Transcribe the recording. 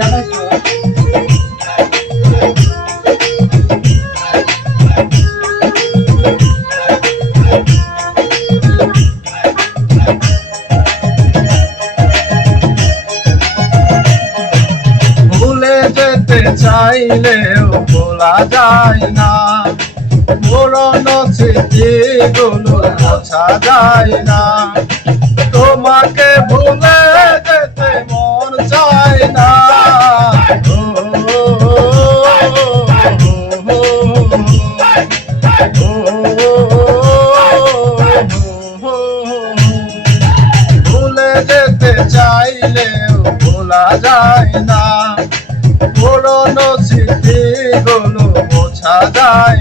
ভুলে যেতে চাইলেও ভোলা যায় না, পুরনো স্মৃতিগুলো মোছা যায় না। তোমাকে ভুলে যেতে মন চায় না। ভুলে যেতে চাইলেও ভোলা যায় না, পুরনো স্মৃতিগুলো মোছা যায়